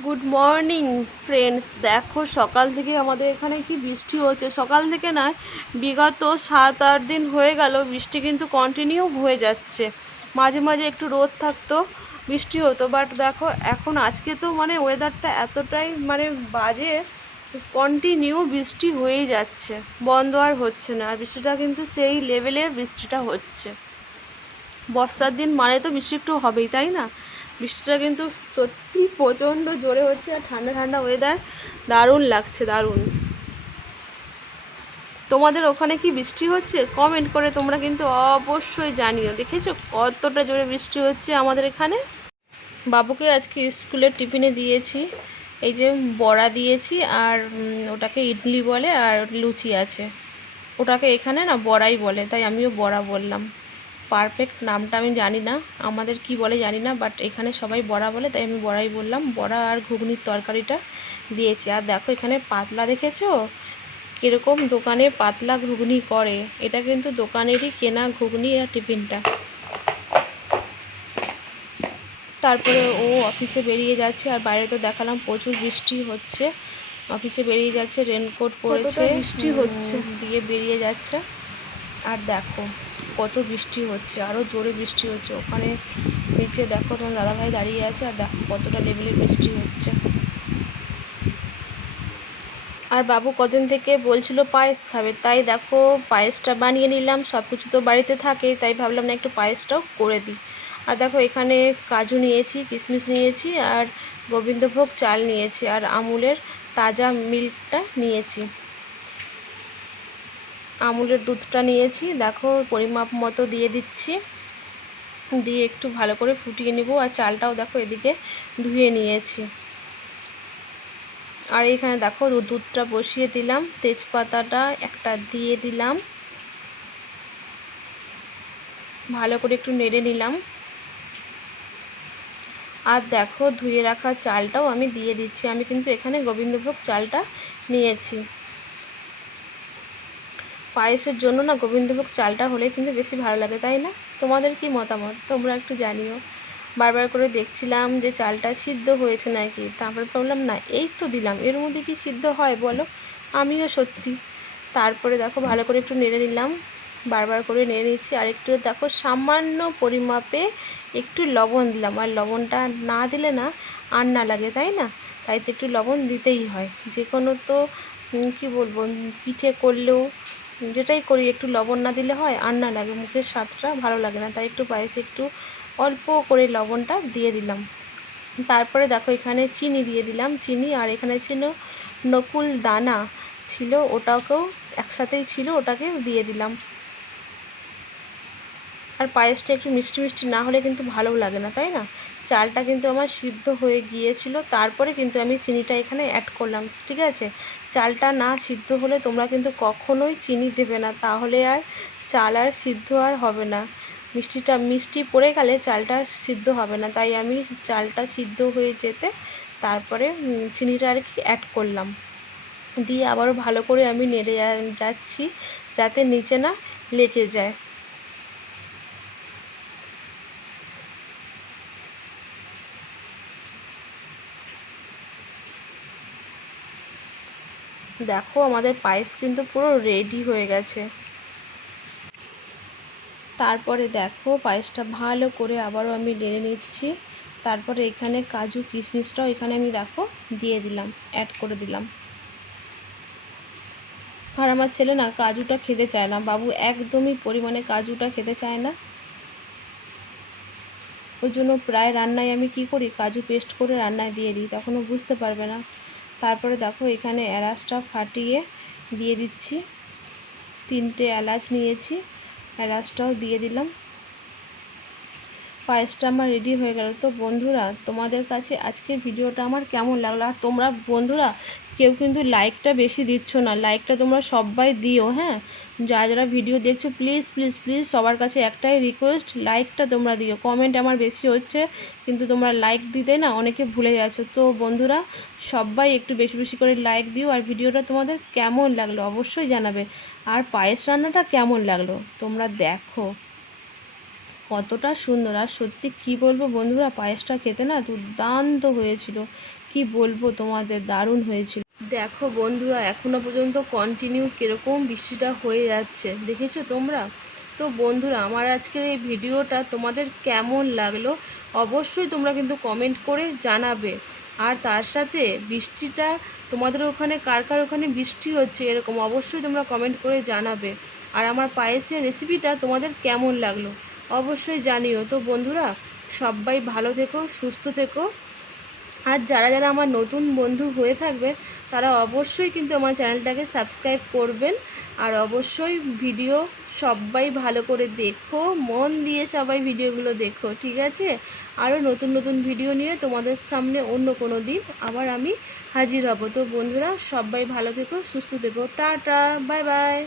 Good morning friends দেখো, সকাল থেকে আমাদের এখানে কি বৃষ্টি হচ্ছে? সকাল থেকে নয় বিগত সাত আট দিন হয়ে গেল, বৃষ্টি কিন্তু কন্টিনিউ হয়ে যাচ্ছে। মাঝে মাঝে একটু রোদ থাকতো, বৃষ্টি হতো। বাট দেখো, এখন আজকে তো মানে ওয়েদারটা এতটাই মানে বাজে কন্টিনিউ বৃষ্টি হয়েই যাচ্ছে। বন্ধ আর হচ্ছে না, আর বৃষ্টিটা কিন্তু সেই লেভেলের বৃষ্টিটা হচ্ছে। বর্ষার দিন মানে তো বৃষ্টি একটু হবেই, তাই না? বৃষ্টিটা কিন্তু সত্যি প্রচণ্ড জোরে হচ্ছে আর ঠান্ডা ঠান্ডা ওয়েদার দারুণ লাগছে, দারুণ। তোমাদের ওখানে কি বৃষ্টি হচ্ছে? কমেন্ট করে তোমরা কিন্তু অবশ্যই জানিও। দেখেছ কতটা জোরে বৃষ্টি হচ্ছে আমাদের এখানে? বাবুকে আজকে স্কুলের টিফিনে দিয়েছি। এই যে বড়া দিয়েছি আর ওটাকে ইডলি বলে আর লুচি আছে। ওটাকে এখানে না বড়াই বলে, তাই আমিও বড়া বললাম। পারফেক্ট নামটা আমি জানি না আমাদের কি বলে জানি না বাট এখানে সবাই বড়া বলে তাই আমি বড়াই বললাম। বড়া আর ঘুগনির তরকারিটা দিয়েছি। আর দেখো এখানে পাতলা দেখেছ? কীরকম দোকানে পাতলা ঘুগনি করে। এটা কিন্তু দোকানেরই কেনা ঘুগনি আর টিফিনটা। তারপরে ও অফিসে বেরিয়ে যাচ্ছে আর বাইরে তো দেখালাম প্রচুর বৃষ্টি হচ্ছে। অফিসে বেরিয়ে যাচ্ছে রেনকোট পরেছে বৃষ্টি হচ্ছে। দিয়ে বেরিয়ে যাচ্ছে। আর দেখো কত বৃষ্টি হচ্ছে আরও জোরে বৃষ্টি হচ্ছে। ওখানে নিচে দেখো তোমার দাদাভাই দাঁড়িয়ে আছে আর দেখো কতটা লেভেলের বৃষ্টি হচ্ছে। আর বাবু কদিন থেকে বলছিল পায়েস খাবে, তাই দেখো পায়েসটা বানিয়ে নিলাম সব কিছু তো বাড়িতে থাকে, তাই ভাবলাম না একটু পায়েসটাও করে দিই। আর দেখো এখানে কাজু নিয়েছি, কিশমিশ নিয়েছি আর গোবিন্দভোগ চাল নিয়েছি আর আমুলের তাজা মিল্কটা নিয়েছি। আমুলের দুধটা নিয়েছি। দেখো, পরিমাপ মতো দিয়ে দিচ্ছি। দিয়ে একটু ভালো করে ফুটিয়ে নিব। আর চালটাও দেখো এদিকে ধুয়ে নিয়েছি। আর এখানে দেখো দুধটা বসিয়ে দিলাম। তেজপাতাটা একটা দিয়ে দিলাম। ভালো করে একটু নেড়ে নিলাম। আর দেখো, ধুয়ে রাখা চালটাও আমি দিয়ে দিচ্ছি। আমি কিন্তু এখানে গোবিন্দভোগ চালটা নিয়েছি। পায়েসের জন্য না গোবিন্দভোগ চালটা হলে কিন্তু বেশি ভালো লাগে, তাই না? তোমাদের কি মতামত? তোমরা একটু জানিও। বারবার করে দেখছিলাম যে চালটা সিদ্ধ হয়েছে নাকি, তারপরে ভাবলাম, না, এই তো দিলাম। এর মধ্যে কি সিদ্ধ হয় বলো? আমিও সত্যি। তারপরে দেখো, ভালো করে একটু নেড়ে নিলাম। বারবার করে নেড়ে নিচ্ছি আর একটু দেখো, সামান্য পরিমাপে একটু লবণ দিলাম। আর লবণটা না দিলে না আর না লাগে, তাই না? তাই তো একটু লবণ দিতেই হয়। যে কোনো তো কি বলব পিঠে করলেও যেটাই করি, একটু লবণ না দিলে হয়, আর না লাগে। মুখের স্বাদটা ভালো লাগে না, তাই একটু পায়েসে, একটু অল্প করে লবণটা দিয়ে দিলাম। তারপরে দেখো, এখানে চিনি দিয়ে দিলাম, চিনি, আর এখানে ছিল নকুল দানা ছিল, ওটাকেও একসাথেই ছিল ওটাকে দিয়ে দিলাম। আর পায়েসটা একটু মিষ্টি মিষ্টি না হলে কিন্তু ভালো লাগে না, তাই না? চালটা কিন্তু আমার সিদ্ধ হয়ে গিয়েছিল, তারপরে কিন্তু আমি চিনিটা এখানে অ্যাড করলাম, ঠিক আছে? চালটা না সিদ্ধ হলে তোমরা কিন্তু কখনোই চিনি দেবে না, তাহলে আর চাল আর সিদ্ধ আর হবে না। মিষ্টিটা মিষ্টি পড়ে গেলে চালটা সিদ্ধ হবে না, তাই আমি চালটা সিদ্ধ হয়ে যেতে তারপরে চিনিটা আর কি অ্যাড করলাম। দিয়ে আবারও ভালো করে আমি নেড়ে যাচ্ছি, যাতে নিচে না লেগে যায়। দেখো, আমাদের পায়েস কিন্তু পুরো রেডি হয়ে গেছে। তারপরে দেখো, পায়েসটা ভালো করে আবারও আমি নেড়ে নিচ্ছি। তারপরে এখানে কাজু কিশমিশটাও এখানে আমি দেখো, দিয়ে দিলাম অ্যাড করে দিলাম। আর আমার ছেলে না কাজুটা খেতে চায় না। বাবু একদমই পরিমাণে কাজুটা খেতে চায় না। ওই জন্য প্রায় রান্নায় আমি কি করি, কাজু পেস্ট করে রান্নায় দিয়ে দিই, তখনও বুঝতে পারবে না। তারপরে দেখো এখানে এলাচটা ফাটিয়ে দিয়ে দিচ্ছি। তিনটে এলাচ নিয়েছি, এলাচটাও দিয়ে দিলাম। পায়েসটা আমার রেডি হয়ে গেল। তো বন্ধুরা, তোমাদের কাছে আজকে ভিডিওটা আমার কেমন লাগল? আর তোমরা বন্ধুরা কেউ কিন্তু লাইকটা বেশি দিচ্ছ না। লাইকটা তোমরা সবাই দিও হ্যাঁ? যারা যারা ভিডিও দেখছ প্লিজ প্লিজ প্লিজ সবার কাছে একটাই রিকোয়েস্ট লাইকটা তোমরা দিও। কমেন্ট আমার বেশি হচ্ছে, কিন্তু তোমরা লাইক দিতে না অনেকে ভুলে যাচ্ছ। তো বন্ধুরা সবাই একটু বেশি বেশি করে লাইক দিও আর ভিডিওটা তোমাদের কেমন লাগল অবশ্যই জানাবে। আর পায়েস রান্নাটা কেমন লাগল? তোমরা দেখো। কতটা সুন্দর। আর সত্যি কি বলব বন্ধুরা, পায়েসটা খেতে না দুর্দান্ত হয়েছিল। কি বলব, তোমাদের দারুণ হয়েছিল। দেখো বন্ধুরা, এখনও পর্যন্ত কন্টিনিউ কীরকম বৃষ্টিটা হয়ে যাচ্ছে। দেখেছ তোমরা? তো বন্ধুরা, আমার আজকের এই ভিডিওটা তোমাদের কেমন লাগল অবশ্যই তোমরা কিন্তু কমেন্ট করে জানাবে। আর তার সাথে বৃষ্টিটা, তোমাদের ওখানে কার কার ওখানে বৃষ্টি হচ্ছে এরকম অবশ্যই তোমরা কমেন্ট করে জানাবে। আর আমার পায়েসের রেসিপিটা তোমাদের কেমন লাগল অবশ্যই জানিও। তো বন্ধুরা, সবাই ভালো থেকো, সুস্থ থেকো। আর যারা যারা আমার নতুন বন্ধু হয়ে থাকবে তারা অবশ্যই কিন্তু আমার চ্যানেলটাকে সাবস্ক্রাইব করবেন। আর অবশ্যই ভিডিও সবাই ভালো করে দেখো, মন দিয়ে সবাই ভিডিওগুলো দেখো, ঠিক আছে? আরও নতুন নতুন ভিডিও নিয়ে তোমাদের সামনে অন্য কোনো দিন আবার আমি হাজির হব। তো বন্ধুরা, সবাই ভালো থেকো, সুস্থ থেকো। Tata, bye bye.